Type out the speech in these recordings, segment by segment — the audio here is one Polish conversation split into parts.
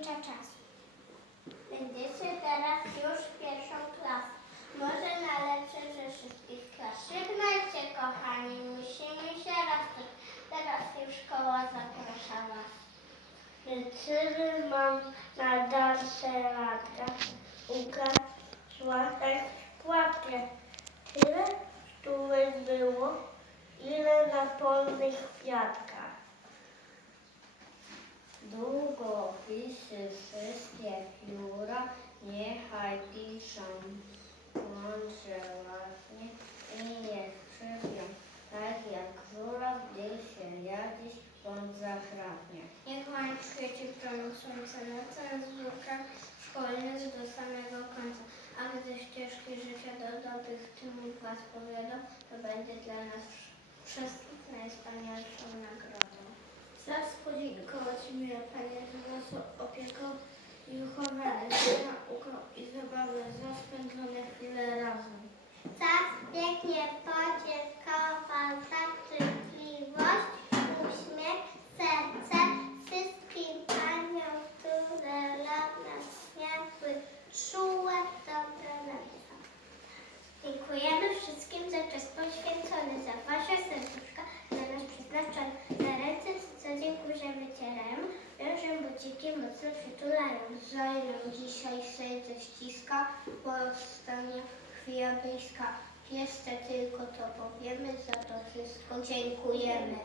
odlicza czas. Będziecie teraz już pierwszą klasą. Może na lepsze ze wszystkich klas. Żegnajcie kochani, musimy się rozstać. Teraz już szkoła zaprasza was. Życzymy mam na dalsze lata. Ukazła płacie. Tyle sztułek było, ile na polnych kwiatkach. Długopisy wszystkie pióra niechaj piszą mądrze ładnie i niech krzywią, tak jak żuraw, gdy się jadziś bądź zachrapnie. Niech Wam świeci promień słońca na cenzurkach szkolnych do samego końca. A gdy ścieżki życia do dobrych czynów Was powiedzą, to będzie dla nas wszystkich najwspanialszą nagrodą. Chcę podziękować miłe i uchowanie, za nauką i zabawę, za spędzone chwile razem. Czas pięknie podziękował za przytulają. Zajmę dzisiaj serce ściska, bo stanie chwila bliska. Jeszcze tylko to powiemy, za to wszystko dziękujemy.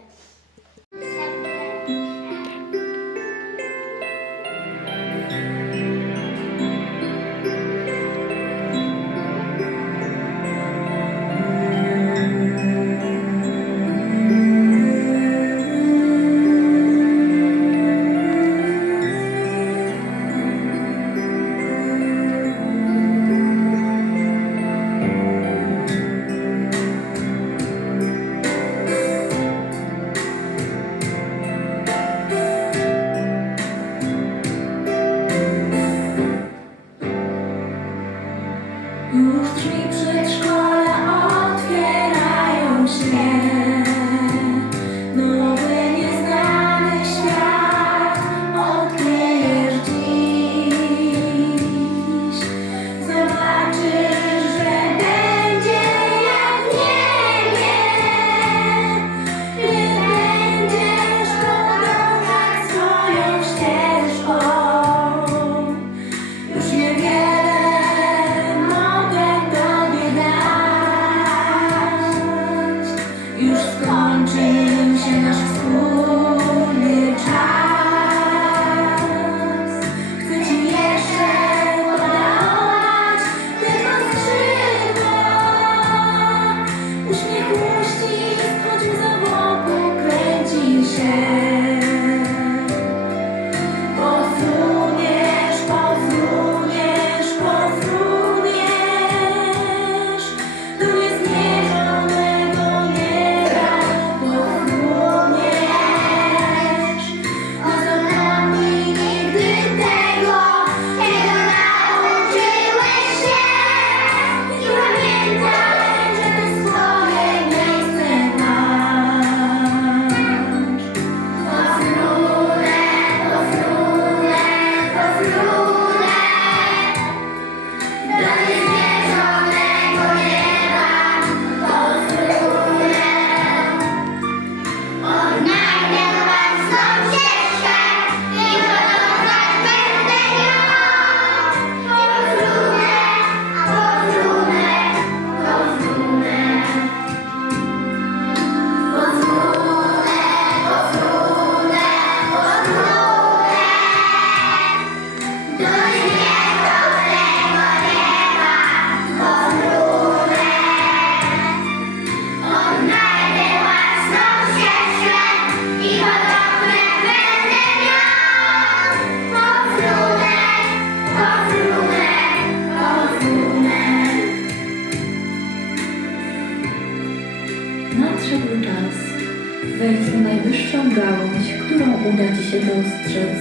Uda Ci się dostrzec.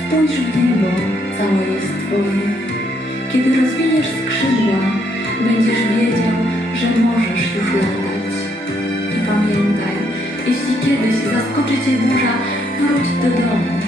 Spójrz w niebo, całe jest Twoje. Kiedy rozwiniesz skrzydła, będziesz wiedział, że możesz już latać. I pamiętaj, jeśli kiedyś zaskoczy Cię burza, wróć do domu.